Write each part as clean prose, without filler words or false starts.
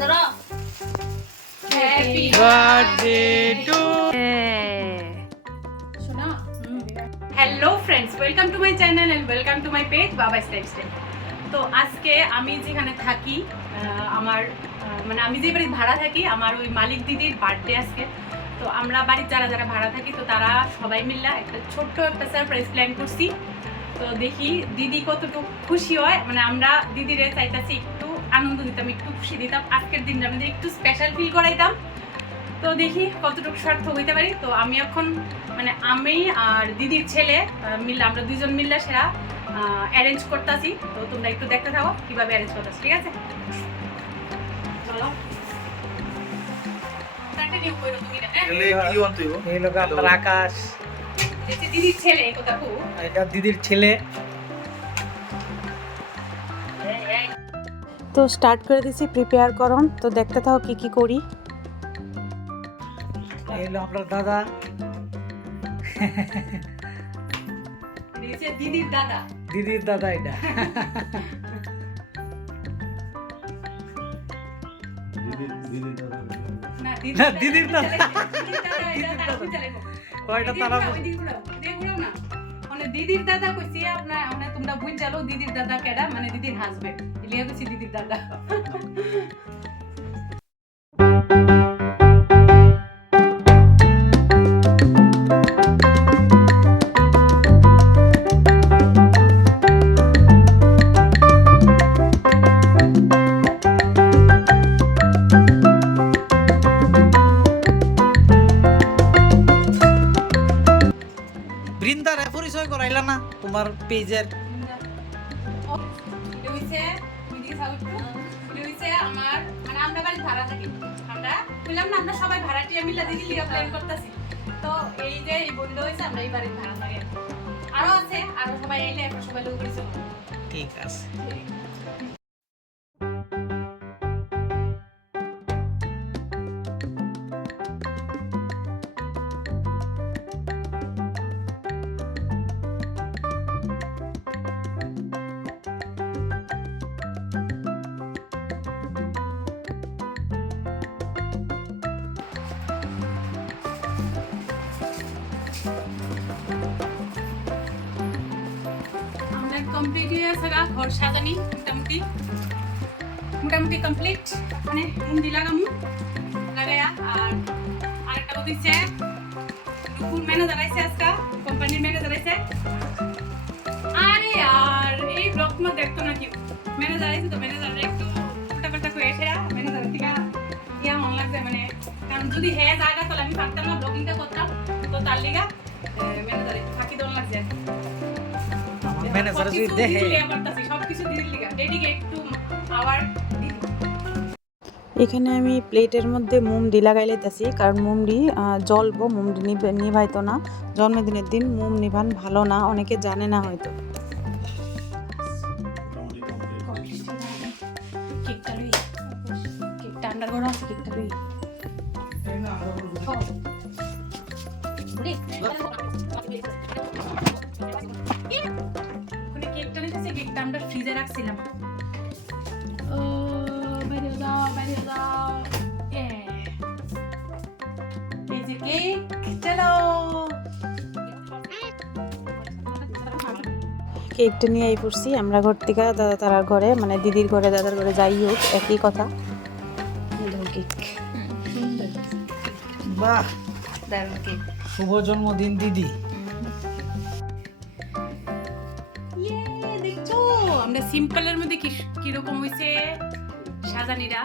ধরো happy birthday to শোনো hello friends, welcome to my channel and welcome to my page বাবাস lifestyle. তো আজকে আমি যেখানে থাকি আমার মানে আমি যে বাড়িতে ভাড়া থাকি, আমার ওই মালিক দিদির বার্থডে আজকে। তো আমরা বাড়ির যারা যারা ভাড়া থাকি, তো তারা সবাই মিলে একটা ছোট্ট একটা সারপ্রাইজ প্ল্যান করছি। তো দেখি দিদি কতটুকু খুশি হয়, মানে আমরা দিদিরে চাইতেছি একটু আনন্দ দিতাম, একটু খুশি দিতাম, আজকের দিনটা আমাদের একটু স্পেশাল ফিল করাইতাম। তো দেখি কতটুকু সার্থক হইতে পারি। তো আমি এখন মানে আমি আর দিদির ছেলে মিললে, আমরা দুইজন মিললে সেটা অ্যারেঞ্জ করতেছি। তো তোমরা একটু দেখতে থাকো কিভাবে অ্যারেঞ্জ করতেছি, ঠিক আছে? চলো কন্টিনিউ করো তুমি না। এই লোক আপনার আকাশ, দিদির ছেলে কথা কো, এটা দিদির ছেলে। তো স্টার্ট করে দিছি প্রিপেয়ার করুন। তো দেখতে থাও কি কি করি। এই হলো আপনার দাদা, দিদির দাদা, দিদির দাদা এটা। না দিদির দাদা, কয়টা তারা দিদির দাদা কইছি আপনার, মানে তোমরা বুঝ চালো দিদির দাদা কেডা, মানে দিদির হাজবেন্ড লিয়া কইছি দিদির দাদা। বৃন্দারে পরিচয় করাইলা না তোমার পেজের? আমার মানে আমরা বাড়ি ভাড়া থাকি, আমরা বললাম না আমরা সবাই ভাড়াটিয়া মিলে দিদি লিয়া প্ল্যান করতেছি। তো এই যে এই বন্ধু হয়েছে, আমরা এই বাড়ির ভাড়া থাকি। আরো আছে, আরো সবাই এলে এখন সবাই লোক পরিচয় করবো। ঠিক আছে। কমপ্লিট হয়ে গেছে, ঘর সাজানি মোটামুটি কমপ্লিট, মানে মুন্দি লাগামু লাগাইয়া। আর আরেকটা বলছে দুপুর ম্যানেজার আইছে, আজকে কোম্পানির ম্যানেজার আইছে। আরে আর এই ব্লগ মা দেখতো না কেউ, ম্যানেজার আইছে। তো ম্যানেজার একটু উল্টাপাল্টা করে এসে ম্যানেজার থেকে ইয়া মন লাগছে, মানে কারণ যদি হ্যাঁ জায়গা তাহলে আমি পারতাম না, ব্লগিংটা করতাম। তো তার লিগা ম্যানেজার একটু ফাঁকি দেওয়া লাগছে। ম্যানেজার যদি দেখে এখানে আমি প্লেটের মধ্যে মোমডি লাগাই লাইতেছি, কারণ মোমডি জ্বলবো, মোমডি নিভাইতো না। জন্মদিনের দিন মোম নিভান ভালো না, অনেকে জানে না হয়তো। কেকটা আমরা ফ্রিজে রাখছিলাম। ও বাইরে যাও, বাইরে যাও। এই যে কেক, চলো। কেকটা নিয়ে আই পড়ছি আমরা ঘর থেকে, দাদা তারার ঘরে, মানে দিদির ঘরে দাদার ঘরে যাই হোক একই কথা। কেক বাহ, শুভ জন্মদিন দিদি। দেখছো আমরা সিম্পলের মধ্যে কিরকম হয়েছে সাজানিরা।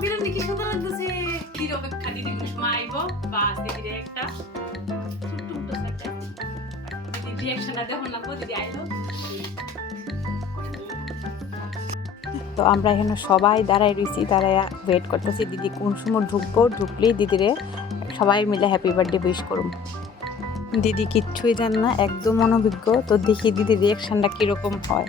বিরান কি সুন্দর লাগতেছে। দিদির অপেক্ষা, দিদি কোন সময় আইব, বাস দিদির একটা রিয়াকশনটা দেখো না, দিদি আইলো। তো আমরা এখানে সবাই দাঁড়াই রয়েছি, দাঁড়ায় ওয়েট করতেছি দিদি কোন সময় ঢুকবো, ঢুকলেই দিদিরে সবাই মিলে হ্যাপি বার্থডে উইশ করুম। দিদি কিচ্ছুই জান না, একদম অনভিজ্ঞ। তো দেখি দিদির রিয়াকশনটা কিরকম হয়।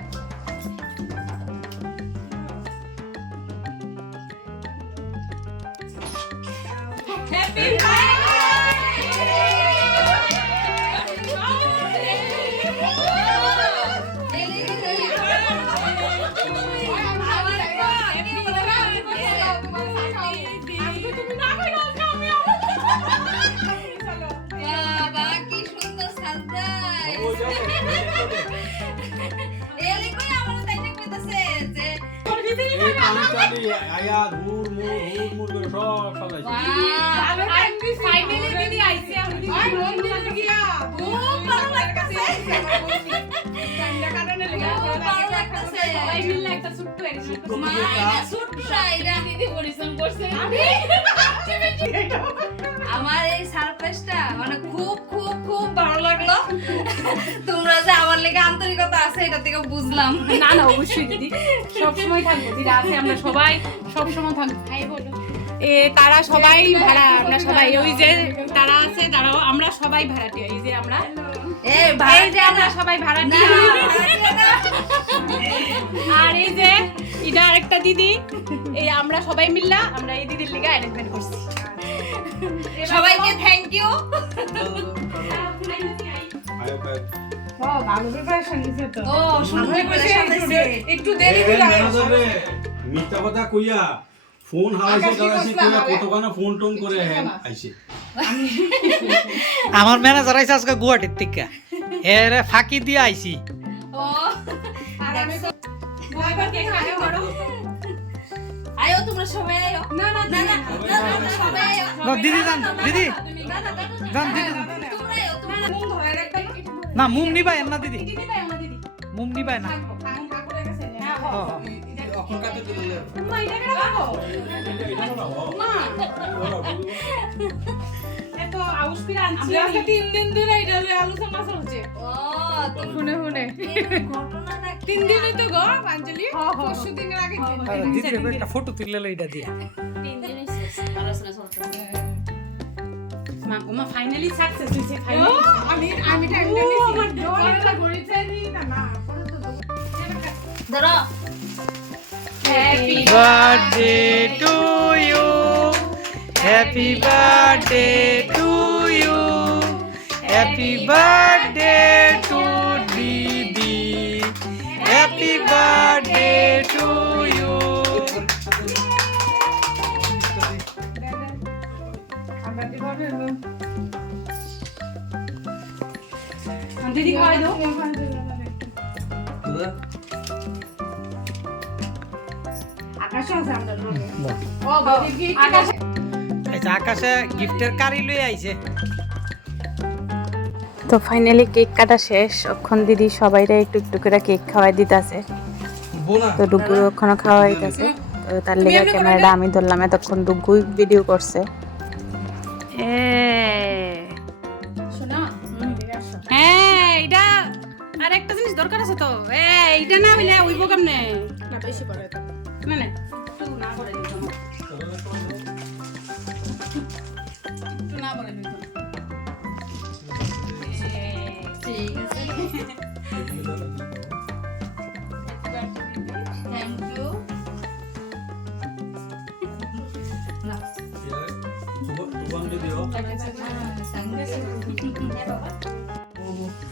এই কামিচালি আয়া হুর মুর করে সব সাজাইছে ভালো ফাইনালি দিদি আইছে আমি সবাই মিলে একটা ছোট্ট আমার এই সারপ্রাইজটা মানে খুব খুব খুব ভালো লাগলো তোমরা যে আমার লেগে আন্তরিকতা আছে এটা থেকে বুঝলাম না না অবশ্যই দিদি সবসময় থাকবো দিদি আছে আমরা সবাই সবসময় থাকবো তারা সবাই ভাড়া আমরা সবাই ওই যে তারা আছে তারাও আমরা সবাই ভাড়াটিয়া এই যে আমরা এই ভাই এই যে আমরা সবাই ভাড়াটিয়া আর এই যে এটা আরেকটা দিদি এই আমরা সবাই মিললা আমরা এই দিদির লিগে অ্যারেঞ্জমেন্ট করছি সবাইকে থ্যাংক ইউ ও সুন্দর করে সাজাইছে একটু দেরি হলো মিথ্যা কথা কইয়া ফোন হারাইছে কইয়া কতখানা ফোন টোন করে আইছে আমার ম্যানেজার আইছে আজকে গুয়াহাটির থেকে এরে ফাঁকি দিয়ে আইছি ও আর আমি তো আয়ো তোমরা সবাই আয়ো না না না না সবাই আয়ো না, দিদি যান দিদি না না যান দিদি যান। তোমরা আয়ো তোমরা মুখ ধরে রাখতে না মুম নিবাই না দিদি দিদি ভাই আমার দিদি মুম নিবাই না আমি ঠাকুরের কাছে হ্যাঁ ও, ও। মা এটা কেন খাবো মা এত আউস করে আনছি আজকে 3 দিন ধরে এটা আলোচনা চলছে ও তো শুনে শুনে ঘটনাটা 3 দিনই তো গো আঞ্জলি পরশু দিনের আগে আর দিদির একটা ফটো তুললে এইটা দিয়া 3 দিনই শেষ আলোচনা চলছে মা ওমা ফাইনালি সাকসেস হইছে ও, ফাইনালি আমি টাইমটা নিছি আমার ডর। এটা গড়িতে নি না না পরে তো ধরো happy birthday to you happy birthday to you happy birthday to দিদি হ্যাপি বার্থডে টু ইউ আমরা দিবাবে দিদি খাওয়াই দাও আকাশ আছে আমরা লগে ও দিদি আকাশ আচ্ছা আকাশে গিফটের কারি লই আইছে তো ফাইনালি কেক কাটা শেষ এখন দিদি সবাইরে একটু একটু করে কেক খাওয়াই দিতেছে তো ডুগু ওখানে খাওয়াইতেছে তো তার লেগে ক্যামেরাটা আমি ধরলাম এতক্ষণ ডুগুই ভিডিও করছে শোনো হ্যাঁ এটা আর একটা জিনিস দরকার আছে তো এইটা না হইলে উইব কেমনে না বেশি করে তো না না একটু না করে দিত একটু না করে দিত ঠিক আছে থ্যাংক ইউ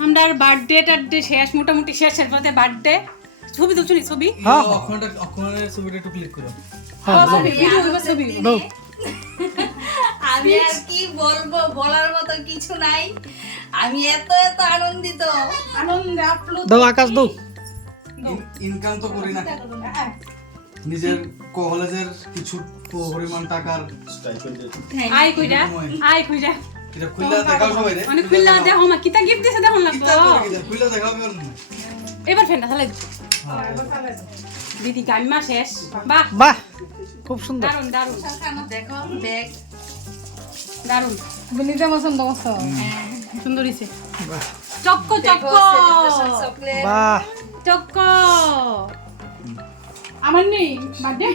আমরা বার্থডে টার্থডে শেষ মোটামুটি শেষের মধ্যে বার্থডে ছবি তো শুনি ছবি হ্যাঁ ছবিটা একটু ক্লিক করো ছবি ছবি দাও আমি আর কি বলবো বলার মতো কিছু নাই আমি এত এত আনন্দিত আনন্দে আপলোড দাও আকাশ দাও ইনকাম তো করি না নিজের কলেজের কিছু পরিমাণ টাকার থ্যাংক আই কইরা আই কইরা এটা খুললা দেখাও সবাই রে অনেক খুললা দেখো মা কিতা গিফট দিছে দেখো লাগবো খুললা দেখাও কেমন এবার ফেন্ডা তাহলে দিদি গাম্মা শেষ বাহ বাহ খুব সুন্দর দারুন দারুন দেখো ব্যাগ দারুন বলিতে পছন্দ করছো সুন্দর হইছে বাহ চক্কো চক্কো চকলেট বাহ চক্কো আমার নেই বার্থডে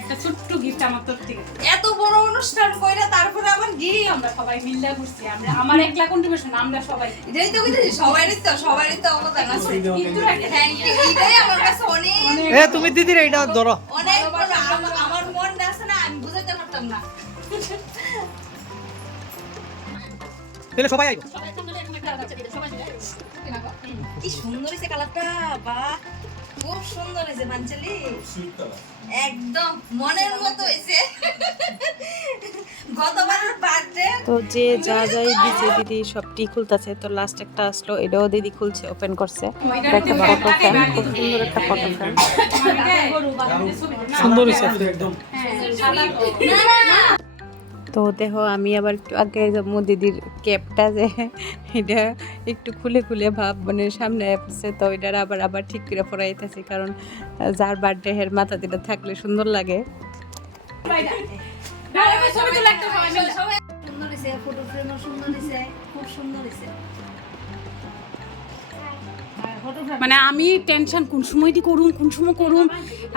একটা ছোট্ট গিফট আমার তরফ থেকে এত বড় অনুষ্ঠান কইরা তারপরে আবার গিয়ে আমরা সবাই মিলে ঘুরছি আমরা আমার একলা কন্ট্রিবিউশন আমরা সবাই এটাই তো কইতেছি সবারই তো অবদান আছে একটু রাখে থ্যাংক ইউ এটাই আমার কাছে অনেক এ তুমি দিদির এইটা ধরো অনেক বড় আমার মনটা আছে না আমি বুঝাইতে পারতাম না তাহলে সবাই আইবো কি সুন্দর হয়েছে কালারটা বাহ খুব সুন্দর হয়েছে পাঞ্চালি একদম মনের মতো হয়েছে গতবারের বার্থডে তো যে যা যাই দিছে দিদি সবটি খুলতেছে, তো লাস্ট একটা আসলো, এটাও দিদি খুলছে, ওপেন করছে। এটা একটা ফটো ফ্রেম, খুব সুন্দর একটা ফটো ফ্রেম। সুন্দর হয়েছে একদম তো দেখো আমি আবার একটু আগে যাবো, দিদির ক্যাপটা যে এটা একটু খুলে খুলে ভাব মানে সামনে আসছে, তো এটার আবার আবার ঠিক করে পরাইতেছি, কারণ যার বার্থডে এর মাথা দিটা থাকলে সুন্দর লাগে। সবাই সুন্দর হইছে, ফটো ফ্রেমও সুন্দর হইছে, খুব সুন্দর হইছে। মানে আমি টেনশন কোন সময়টি করুম কোন সময় করুম,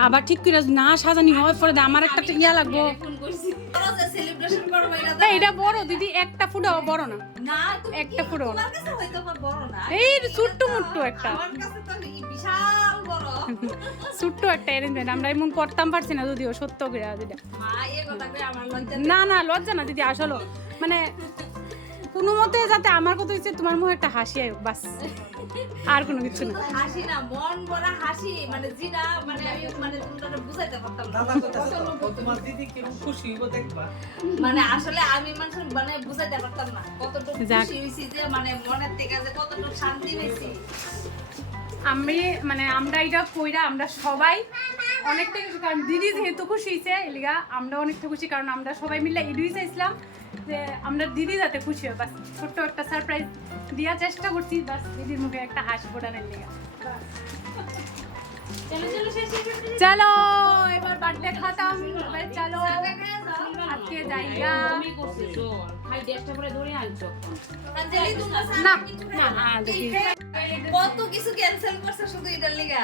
আবার ঠিক করে না সাজানি হয় পরে আমার একটা ইয়া লাগবো। ফোন করছি তোরা যে সেলিব্রেশন করবে এটা বড় দিদি, একটা ফুটাও বড় না, না তুমি একটা ফুটো না, তোমার কাছে হয়তো বা বড় না, এই ছোট্ট মুট্টু একটা, আমার কাছে তো বিশাল বড়। ছোট্ট একটা অ্যারেঞ্জমেন্ট। আমরা এমন করতাম পারছি না যদিও সত্য করে যেটা। মা এই কথা কই আমার লজ্জা না না লজ্জা না দিদি, আসলে মানে কোনো মতে যাতে আমার কথা হচ্ছে তোমার মুখে একটা হাসি আয় বাস, আর কোনো কিছু না। হাসি না, মন ভরা হাসি, মানে যেটা মানে আমি মানে তোমরা বুঝাইতে পারতাম না। তোমার দিদি কিরকম খুশি হইব দেখবা। মানে আসলে আমি মানুষের মানে বুঝাইতে পারতাম না কতটুকু যাক। খুশি হইছি, যে মানে মনের থেকে যে কতটুকু শান্তি পেয়েছি। আমি মানে আমরা এটা কইরা আমরা সবাই অনেকটা খুশি, কারণ দিদি যেহেতু খুশি হয়েছে এলিগা আমরা অনেকটা খুশি, কারণ আমরা সবাই মিলে এডুই চাইছিলাম যে আমরা দিদি যাতে খুশি হয়, বাস ছোট্ট একটা সারপ্রাইজ দেওয়ার চেষ্টা করছি, বাস দিদির মুখে একটা হাসি ফোটানোর লিগা। চলো এবার বার্থডে খাতাম, এবার চলো আজকে যাইগা। অঞ্জলি তোমরা না কিছু না না দেখি কত কিছু ক্যান্সেল করছে শুধু এটার লিগা।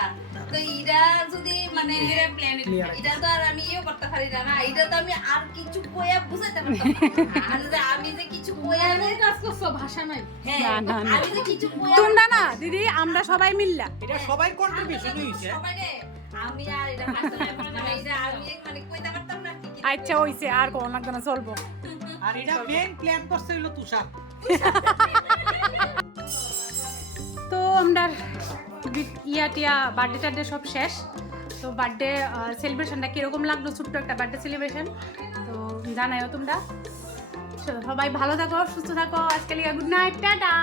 তো ইরা যদি মানে এটা তো আর আমি ইয়ে করতে পারি না, না এটা তো আমি আর কিছু কইয়া বুঝাইতে পারতাম না। মানে যে আমি যে কিছু কইয়া কাজ করছো, ভাষা নাই। হ্যাঁ না, না, না। আমি যে কিছু কইয়া তোমরা না দিদি আমরা সবাই মিললা এটা সবাই কন্ট্রিবিউশন হইছে। সবাই রে, আমি আর এটা মানে এটা আমি মানে কইতে পারতাম না কি কি। আচ্ছা হইছে, আর কোন লাগবে না, চলবো। আর এটা মেইন প্ল্যান করছে হইলো তুষার। তো আমরা টিয়া বার্থডে টার্থডে সব শেষ। তো বার্থডে সেলিব্রেশনটা কীরকম লাগলো, ছোট্ট একটা বার্থডে সেলিব্রেশন, তো জানাইও তোমরা। সবাই ভালো থাকো, সুস্থ থাকো, আজকে লিগা গুড নাইট, টাটা।